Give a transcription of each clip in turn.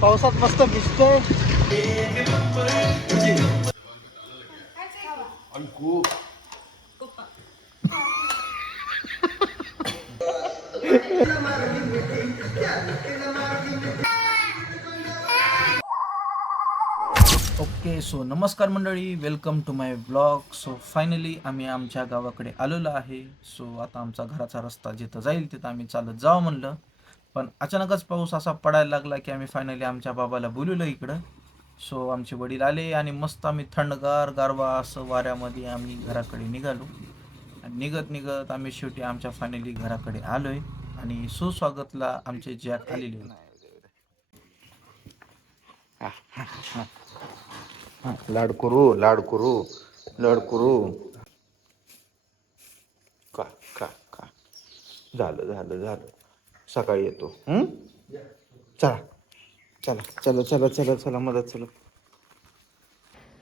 पावसात मस्त भिजतोय. Okay so नमस्कार मंडळी welcome to my blog so finally आम्ही आमच्या गावाकडे आलेलो आहे. सो आता आमचा घराचा रस्ता जिथं जाईल तिथं आम्ही चालत जावं म्हणलं. पण अचानकच पाऊस असा पडायला लागला की आम्ही फायनली आमच्या बाबाला बोलवलं इकडं. सो आमचे वडील आले आणि मस्त आम्ही थंडगार गारवा असं वाऱ्यामध्ये आम्ही घराकडे निघालो. आणि निघत निघत आम्ही शेवटी आमच्या फायनली घराकडे आलो आहे आणि सुस्वागतला आमचे जॅक आलेले होते. लाड करू लाड करू लाड करू. का का का? झालं झालं झालं. सकाळी येतो. हं? चला. चला चला चला चला चला मदत चला.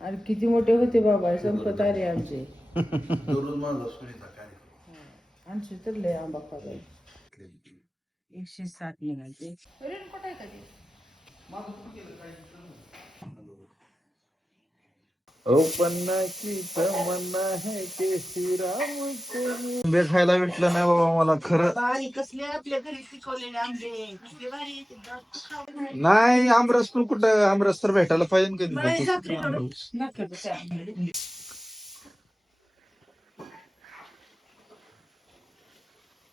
अरे किती मोठे होते बाबा संपत आले आमचे. आमचे तर लय आंबा खाल्लाय एकशे साठ निघाले पन्नाची तमन्ना है के श्रीराम आंबे खायला भेटलं नाही बाबा मला खरं. कसले आपल्या घरी पिकवलेले आंबे? कसले भारी नाही आमरस पण कुठं आमरस तर भेटायला पाहिजे ना कधी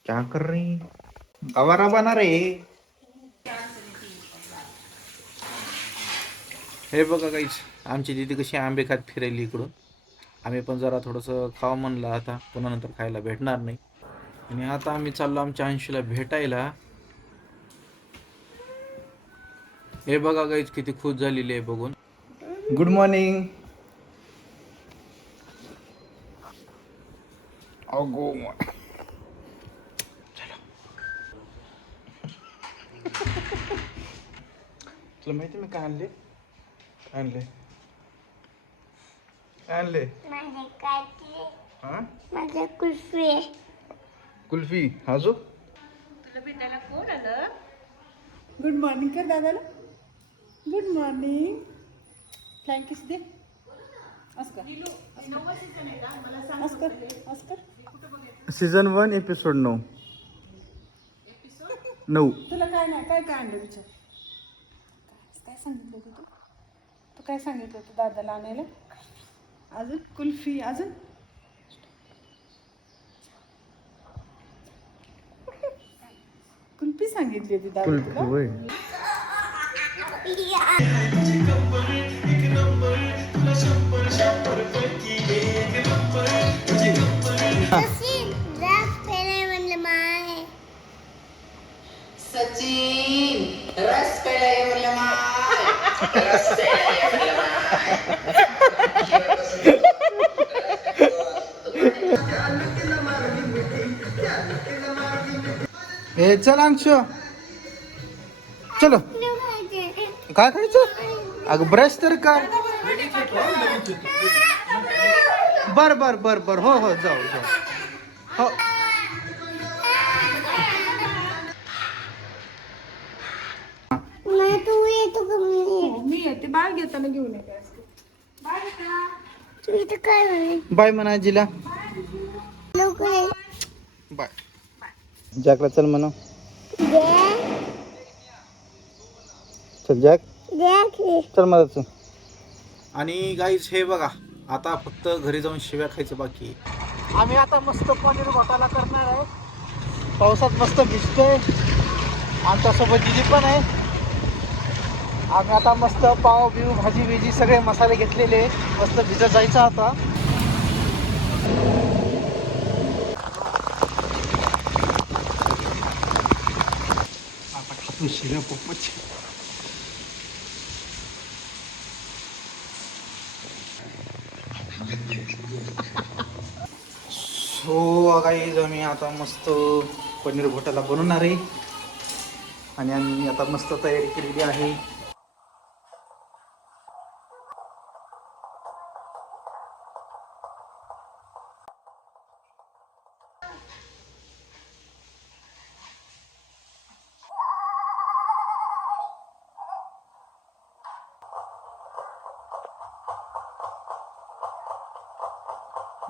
क्या कर रही गवारा बना रे हे बघा काहीच आमची दिदी कशी आंबे खात फिरायली इकडून. आम्ही पण जरा थोडंसं खावं म्हणलं आता पुन्हा नंतर खायला भेटणार नाही. आणि आता आम्ही चाललो आमच्या अंशीला भेटायला. हे बघा काहीच किती खुश झालेली आहे बघून. गुड मॉर्निंग अगो. तुला माहिती मी काय आणले? आणले. आणले. माझे काटे हा? माझे कुल्फी. कुल्फी. हाजो गुड मॉर्निंग कर दादाला. गुड मॉर्निंग थँक्यू दे अस्कर अस्कर अस्कर सीझन वन एपिसोड नऊ. नऊ. तुला काय नाही काय काय आणलं विचार काय सांगितलं तू? काय सांगितलं होतं दादाला आणायला? अजून कुल्फी अजून? कुल्फी सांगितली होती दादा कुल्फी तुला ए चल अंश. चलो. काय खायचं? अगं ब्रश तर काय बर बर बर बर. हो हो जाऊ जाऊ. हो. नाही तू येतो का मी? मी येते. बाळ घेताना घेऊन येते तू इथं काय म्हणे बाय म्हणा ये. बाय. जॅकला चल म्हणा. चल जॅक. चल मला चल. आणि गाईज हे बघा आता फक्त घरी जाऊन शिव्या खायचं बाकी आम्ही आता मस्त पनीर घोटाळा करणार आहे. पावसात मस्त भिजतोय. आमच्यासोबत दिदी पण आहे. आम्ही आता मस्त पाव बिव भाजी बिजी सगळे मसाले घेतलेले. मस्त भिजत जायचं आता. आता खूपच शिव्या सो गाईज आम्ही आता मस्त पनीर घोटाला बनवणार आहे. आणि आम्ही आता मस्त तयारी केलेली आहे.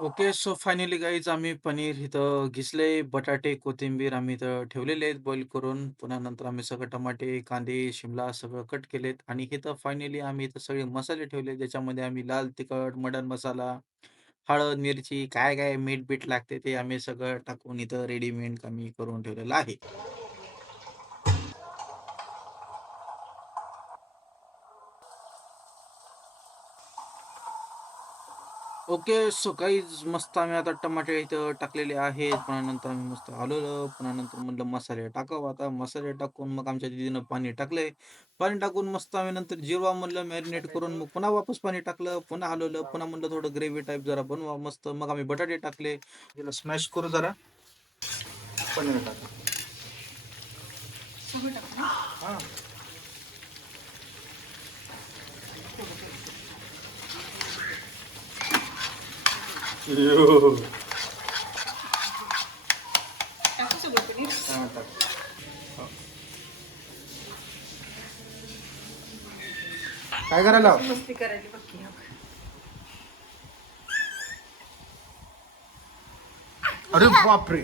ओके सो फायनली गाईज आम्ही पनीर इथं घिसले बटाटे कोथिंबीर आम्ही इथं ठेवलेले आहेत बॉईल करून. पुन्हा नंतर आम्ही सगळं टमाटे कांदे शिमला सगळं कट केलेत. आणि इथं फायनली आम्ही इथं सगळे मसाले ठेवले ज्याच्यामध्ये आम्ही लाल तिखट मटन मसाला हळद मिरची काय काय मीठ बीठ लागते ते आम्ही सगळं टाकून इथं रेडीमेड आम्ही करून ठेवलेलं आहे. ओके सो काहीच मस्त आम्ही आता टमाटे इथं टाकलेले आहेत. पुन्हा नंतर आम्ही मस्त हलवलं पुन्हा नंतर म्हणलं मसाले टाकावं आता. मसाले टाकून मग आमच्या दीदीनं पाणी टाकले पाणी टाकून मस्त आम्ही नंतर जिरवा म्हणलं मॅरिनेट करून मग पुन्हा वापस पाणी टाकलं. पुन्हा हलवलं पुन्हा म्हणलं थोडं ग्रेव्ही टाईप जरा बनवा मस्त. मग आम्ही बटाटे टाकले. तिला स्मॅश करू जरा. पनीर टाका. हा. यो. हा, टाक. हा. काय करायला मस्ती करायली बघ अरे बापरे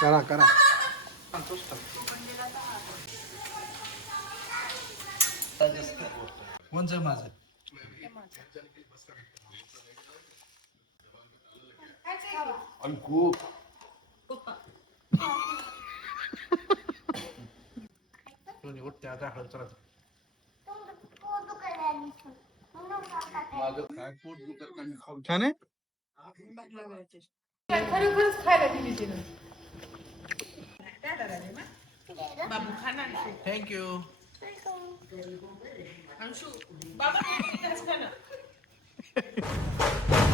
करा करा कोणचं माझं खूप. उठते आता हळद चला. छान आहे? खरोखरच खायला दिली तिनं. बाबू थँक्यू अंशू